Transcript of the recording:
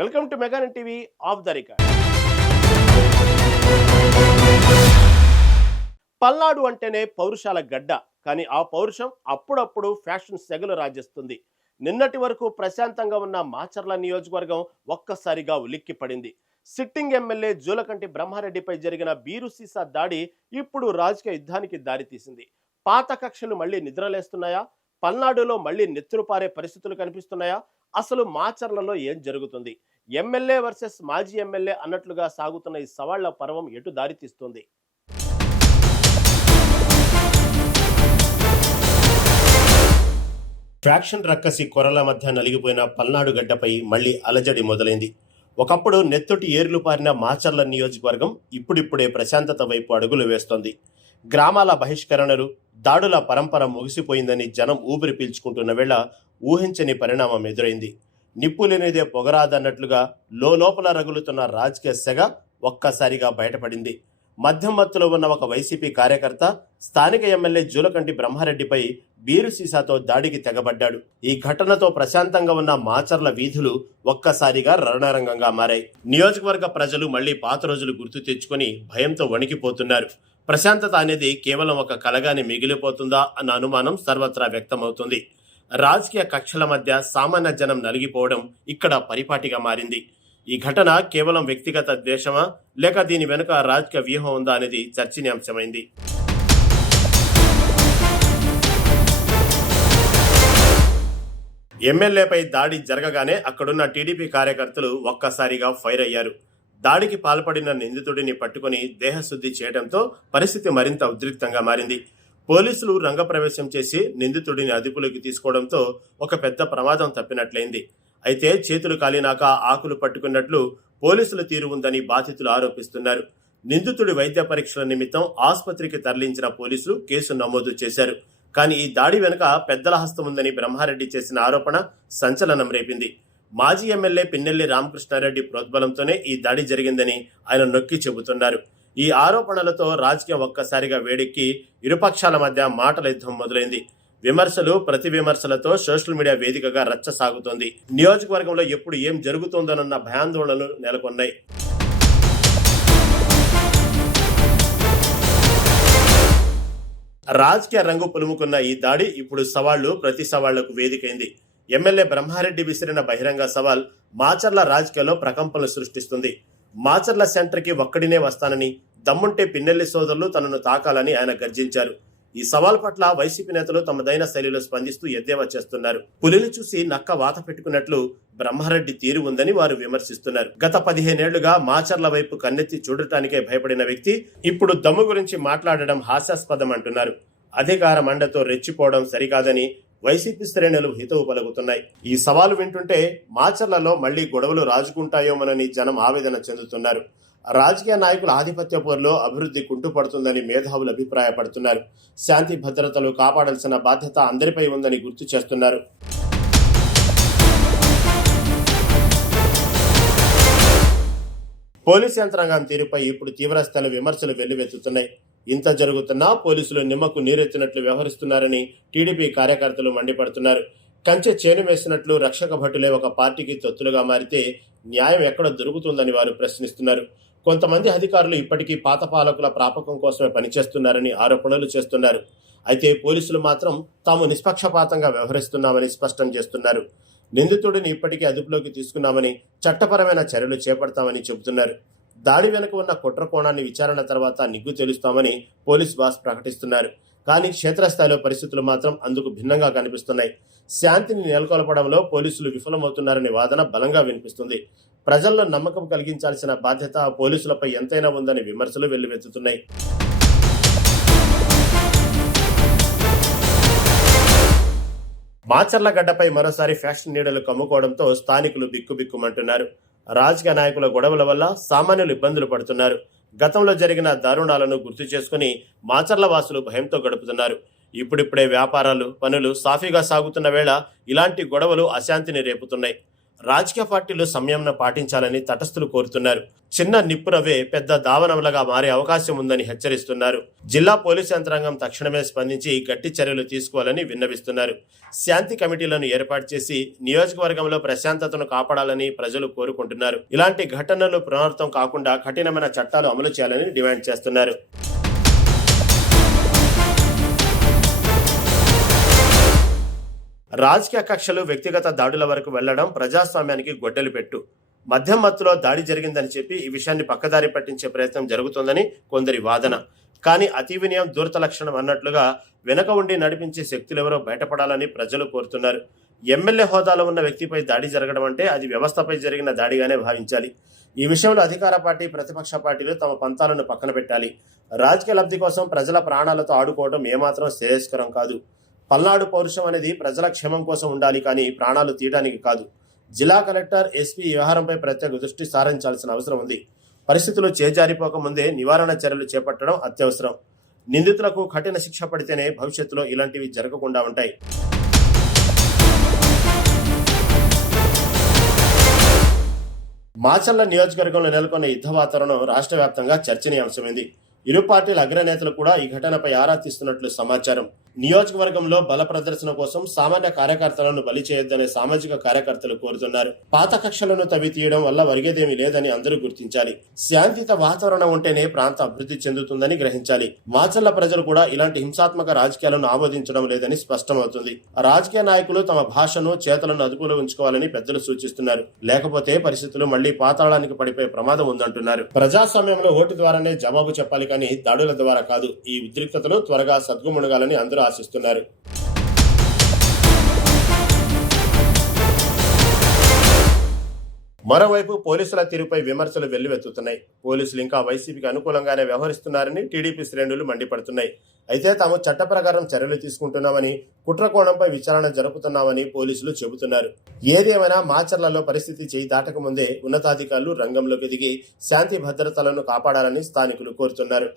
Welcome to మెగానన్ TV off the record. Palnadu అంటేనే పౌరుషాల గడ్డ, కానీ ఆ పౌరుషం అప్పుడప్పుడు ఫ్యాషన్ సెగలు రాజేస్తుంది. నిన్నటి వరకు ప్రశాంతంగా ఉన్న మాచర్ల నియోజకవర్గం ఒక్కసారిగా ఉలిక్కి పడింది. సిట్టింగ్ ఎమ్మెల్యే జూలకంటి బ్రహ్మారెడ్డిపై జరిగిన బీరు సీసా దాడి ఇప్పుడు రాజకీయ యుద్ధానికి దారితీసింది. పాత కక్షలు మళ్లీ నిద్రలేస్తున్నాయా? పల్నాడులో మళ్లీ నెత్తురుపారే పరిస్థితులు కనిపిస్తున్నాయా? అసలు మాచర్లలో ఏం జరుగుతుంది? ఎమ్మెల్యే వర్సెస్ మాజీ ఎమ్మెల్యే అన్నట్లుగా సాగుతున్న ఈ సవాళ్ల పర్వం ఎటు దారితీస్తుంది? ఫ్యాక్షన్ రక్కసి కొరల మధ్య నలిగిపోయిన పల్నాడు గడ్డపై మళ్లీ అలజడి మొదలైంది. ఒకప్పుడు నెత్తొటి ఏర్లు పారిన మాచర్ల నియోజకవర్గం ఇప్పుడిప్పుడే ప్రశాంతత వైపు అడుగులు వేస్తోంది. గ్రామాల బహిష్కరణలు, దాడుల పరంపర ముగిసిపోయిందని జనం ఊపిరి పీల్చుకుంటున్న వేళ ఊహించని పరిణామం ఎదురైంది. నిప్పు లేనిదే పొగరాదన్నట్లుగా లోపల రగులుతున్న రాజకీయ సెగ ఒక్కసారిగా బయటపడింది. మధ్యం మత్తులో ఉన్న ఒక వైసీపీ కార్యకర్త స్థానిక ఎమ్మెల్యే జూలకంటి బ్రహ్మారెడ్డిపై బీరు సీసాతో దాడికి తెగబడ్డాడు. ఈ ఘటనతో ప్రశాంతంగా ఉన్న మాచర్ల వీధులు ఒక్కసారిగా రణరంగంగా మారాయి. నియోజకవర్గ ప్రజలు మళ్లీ పాత రోజులు గుర్తు తెచ్చుకొని భయంతో వణికిపోతున్నారు. ప్రశాంతత అనేది కేవలం ఒక కలగానే మిగిలిపోతుందా అన్న అనుమానం సర్వత్రా వ్యక్తమవుతుంది. రాజకీయ కక్షల మధ్య సామాన్య జనం నలిగిపోవడం ఇక్కడ పరిపాటిగా మారింది. ఈ ఘటన కేవలం వ్యక్తిగత ద్వేషమా, లేక దీని వెనుక రాజకీయ వ్యూహం ఉందా అనేది చర్చనీయాంశమైంది. ఎమ్మెల్యేపై దాడి జరగగానే అక్కడున్న టీడీపీ కార్యకర్తలు ఒక్కసారిగా ఫైర్ అయ్యారు. దాడికి పాల్పడిన నిందితుడిని పట్టుకుని దేహశుద్ధి చేయడంతో పరిస్థితి మరింత ఉద్రిక్తంగా మారింది. పోలీసులు రంగప్రవేశం చేసి నిందితుడిని అదుపులోకి తీసుకోవడంతో ఒక పెద్ద ప్రమాదం తప్పినట్లయింది. అయితే చేతులు కాలినాక ఆకులు పట్టుకున్నట్లు పోలీసుల తీరు ఉందని బాధితులు ఆరోపిస్తున్నారు. నిందితుడి వైద్య పరీక్షల నిమిత్తం ఆసుపత్రికి తరలించిన పోలీసులు కేసు నమోదు చేశారు. కానీ ఈ దాడి వెనుక పెద్దల హస్తం ఉందని బ్రహ్మారెడ్డి చేసిన ఆరోపణ సంచలనం రేపింది. మాజీ ఎమ్మెల్యే పిన్నెల్లి రామకృష్ణారెడ్డి ప్రోద్బలంతోనే ఈ దాడి జరిగిందని ఆయన నొక్కి చెబుతున్నారు. ఈ ఆరోపణలతో రాజకీయం ఒక్కసారిగా వేడెక్కి ఇరుపక్షాల మధ్య మాటల యుద్ధం మొదలైంది. విమర్శలు, ప్రతి విమర్శలతో సోషల్ మీడియా వేదికగా రచ్చ సాగుతోంది. నియోజకవర్గంలో ఎప్పుడు ఏం జరుగుతోందన్న భయాందోళనలు నెలకొన్నాయి. రాజకీయ రంగు పులుముకున్న ఈ దాడి ఇప్పుడు సవాళ్లు ప్రతి సవాళ్లకు వేదికైంది. ఎమ్మెల్యే బ్రహ్మారెడ్డి విసిరిన బహిరంగ సవాల్ మాచర్ల రాజకీయాల్లో ప్రకంపనలు సృష్టిస్తుంది. మాచర్ల సెంటర్కి ఒక్కడినే వస్తానని, దమ్ముంటే పిన్నెల్లి సోదరులు తనను తాకాలని ఆయన గర్జించారు. ఈ సవాల్ పట్ల వైసీపీ నేతలు తమదైన శైలిలో స్పందిస్తూ ఎద్దేవా చేస్తున్నారు. పులిని చూసి నక్క వాత పెట్టుకున్నట్లు బ్రహ్మారెడ్డి తీరు ఉందని వారు విమర్శిస్తున్నారు. గత 15 ఏళ్లుగా మాచర్ల వైపు కన్నెత్తి చూడటానికే భయపడిన వ్యక్తి ఇప్పుడు దమ్ము గురించి మాట్లాడడం హాస్యాస్పదం అంటున్నారు. అధికార మండతో రెచ్చిపోవడం సరికాదని వైసీపీ శ్రేణులు హితవు పలుకుతున్నాయి. ఈ సవాలు వింటుంటే మాచర్లలో మళ్లీ గొడవలు రాజుకుంటాయోమోనని జనం ఆవేదన చెందుతున్నారు. రాజకీయ నాయకుల ఆధిపత్య పోరులో అభివృద్ధి కుంటుపడుతుందని మేధావులు అభిప్రాయపడుతున్నారు. శాంతి భద్రతలు కాపాడాల్సిన బాధ్యత అందరిపై ఉందని గుర్తు చేస్తున్నారు. పోలీసు యంత్రాంగం తీరుపై ఇప్పుడు తీవ్రస్థాయి విమర్శలు వెల్లువెత్తుతున్నాయి. ఇంత జరుగుతున్నా పోలీసులు నిమ్మకు నీరెత్తినట్లు వ్యవహరిస్తున్నారని టీడీపీ కార్యకర్తలు మండిపడుతున్నారు. కంచె చేను వేసినట్లు రక్షక భటులే ఒక పార్టీకి తొత్తులుగా మారితే న్యాయం ఎక్కడ దొరుకుతుందని వారు ప్రశ్నిస్తున్నారు. కొంతమంది అధికారులు ఇప్పటికీ పాత పాలకుల ప్రాపకం కోసమే పనిచేస్తున్నారని ఆరోపణలు చేస్తున్నారు. అయితే పోలీసులు మాత్రం తాము నిష్పక్షపాతంగా వ్యవహరిస్తున్నామని స్పష్టం చేస్తున్నారు. నిందితుడిని ఇప్పటికీ అదుపులోకి తీసుకున్నామని, చట్టపరమైన చర్యలు చేపడతామని చెబుతున్నారు. దాడి వెనుక ఉన్న కుట్ర కోణాన్ని విచారణ తర్వాత నిగ్గు తెలుస్తామని పోలీస్ బాస్ ప్రకటిస్తున్నారు. కానీ క్షేత్రస్థాయిలో పరిస్థితులు మాత్రం అందుకు భిన్నంగా కనిపిస్తున్నాయి. శాంతిని నెలకొల్పడంలో పోలీసులు విఫలమవుతున్నారనే వాదన బలంగా వినిపిస్తుంది. ప్రజల్లో నమ్మకం కలిగించాల్సిన బాధ్యత పోలీసులపై ఎంతైనా ఉందని విమర్శలు వెల్లువెత్తుతున్నాయి. మాచర్ల గడ్డపై మరోసారి ఫ్యాషన్ నీడలు కమ్ముకోవడంతో స్థానికులు బిక్కుబిక్కుమంటున్నారు. రాజకీయ నాయకుల గొడవల వల్ల సామాన్యులు ఇబ్బందులు పడుతున్నారు. గతంలో జరిగిన దారుణాలను గుర్తు చేసుకుని మాచర్ల వాసులు భయంతో గడుపుతున్నారు. ఇప్పుడిప్పుడే వ్యాపారాలు, పనులు సాఫీగా సాగుతున్న వేళ ఇలాంటి గొడవలు అశాంతిని రేపుతున్నాయి. రాజకీయ పార్టీలు సంయమనం పాటించాలని తటస్థులు కోరుతున్నారు. చిన్న నిప్పురవే పెద్ద దావనములుగా మారే అవకాశం ఉందని హెచ్చరిస్తున్నారు. జిల్లా పోలీసు యంత్రాంగం తక్షణమే స్పందించి గట్టి చర్యలు తీసుకోవాలని విన్నవిస్తున్నారు. శాంతి కమిటీలను ఏర్పాటు చేసి నియోజకవర్గంలో ప్రశాంతతను కాపాడాలని ప్రజలు కోరుకుంటున్నారు. ఇలాంటి ఘటనలు పునరావృతం కాకుండా కఠినమైన చట్టాలు అమలు చేయాలని డిమాండ్ చేస్తున్నారు. రాజకీయ కక్షలు వ్యక్తిగత దాడుల వరకు వెళ్లడం ప్రజాస్వామ్యానికి గొడ్డలి పెట్టు. మద్యం మత్తులో దాడి జరిగిందని చెప్పి ఈ విషయాన్ని పక్కదారి పట్టించే ప్రయత్నం జరుగుతోందని కొందరి వాదన. కానీ అతి వినయం దూరత లక్షణం అన్నట్లుగా వెనక ఉండి నడిపించే శక్తులెవరో బయటపడాలని ప్రజలు కోరుతున్నారు. ఎమ్మెల్యే హోదాలో ఉన్న వ్యక్తిపై దాడి జరగడం అంటే అది వ్యవస్థపై జరిగిన దాడిగానే భావించాలి. ఈ విషయంలో అధికార పార్టీ, ప్రతిపక్ష పార్టీలు తమ పంతాలను పక్కన పెట్టాలి. రాజకీయ లబ్ధి కోసం ప్రజల ప్రాణాలతో ఆడుకోవడం ఏమాత్రం శ్రేయస్కరం కాదు. పల్నాడు పౌరుషం అనేది ప్రజల క్షేమం కోసం ఉండాలి, కానీ ప్రాణాలు తీయడానికి కాదు. జిల్లా కలెక్టర్, ఎస్పీ వ్యవహారంపై ప్రత్యేక దృష్టి సారించాల్సిన అవసరం ఉంది. పరిస్థితులు చేజారిపోక ముందే నివారణ చర్యలు చేపట్టడం అత్యవసరం. నిందితులకు కఠిన శిక్ష పడితేనే భవిష్యత్తులో ఇలాంటివి జరగకుండా ఉంటాయి. మాచర్ల నియోజకవర్గంలో నెలకొన్న యుద్ధ వాతావరణం రాష్ట్ర వ్యాప్తంగా చర్చనీయాంశమైంది. ఇరు పార్టీల అగ్రనేతలు కూడా ఈ ఘటనపై ఆరా తీస్తున్నట్లు సమాచారం. నియోజకవర్గంలో బల ప్రదర్శన కోసం సామాన్య కార్యకర్తలను బలి చేయొద్దనే సామాజిక కార్యకర్తలు కోరుతున్నారు. పాత కక్షలను తవ్వి తీయడం వల్ల ఒరిగేదేమీ లేదని అందరూ గుర్తించాలి. శాంతియుత వాతావరణం ఉంటేనే ప్రాంతం అభివృద్ధి చెందుతుందని గ్రహించాలి. మాచర్ల ప్రజలు కూడా ఇలాంటి హింసాత్మక రాజకీయాలను ఆమోదించడం లేదని స్పష్టమవుతుంది. రాజకీయ నాయకులు తమ భాషను, చేతలను అదుపులో ఉంచుకోవాలని పెద్దలు సూచిస్తున్నారు. లేకపోతే పరిస్థితులు మళ్లీ పాతాళానికి పడిపోయే ప్రమాదం ఉందంటున్నారు. ప్రజాస్వామ్యంలో ఓటు ద్వారానే జవాబు చెప్పాలి, కానీ దాడుల ద్వారా కాదు. ఈ ఉద్రిక్తతలు త్వరగా సద్గుమణగాలని అందరూ ఆశిస్తున్నారు. మరోవైపు పోలీసుల తీరుపై విమర్శలు వెల్లువెత్తుతున్నాయి. పోలీసులు ఇంకా వైసీపీకి అనుకూలంగానే వ్యవహరిస్తున్నారని టీడీపీ శ్రేణులు మండిపడుతున్నాయి. అయితే తాము చట్ట ప్రకారం చర్యలు తీసుకుంటున్నామని, కుట్ర కోణంపై విచారణ జరుపుతున్నామని పోలీసులు చెబుతున్నారు. ఏదేమైనా మాచర్లలో పరిస్థితి చేయి దాటక ముందే ఉన్నతాధికారులు రంగంలోకి దిగి శాంతి భద్రతలను కాపాడాలని స్థానికులు కోరుతున్నారు.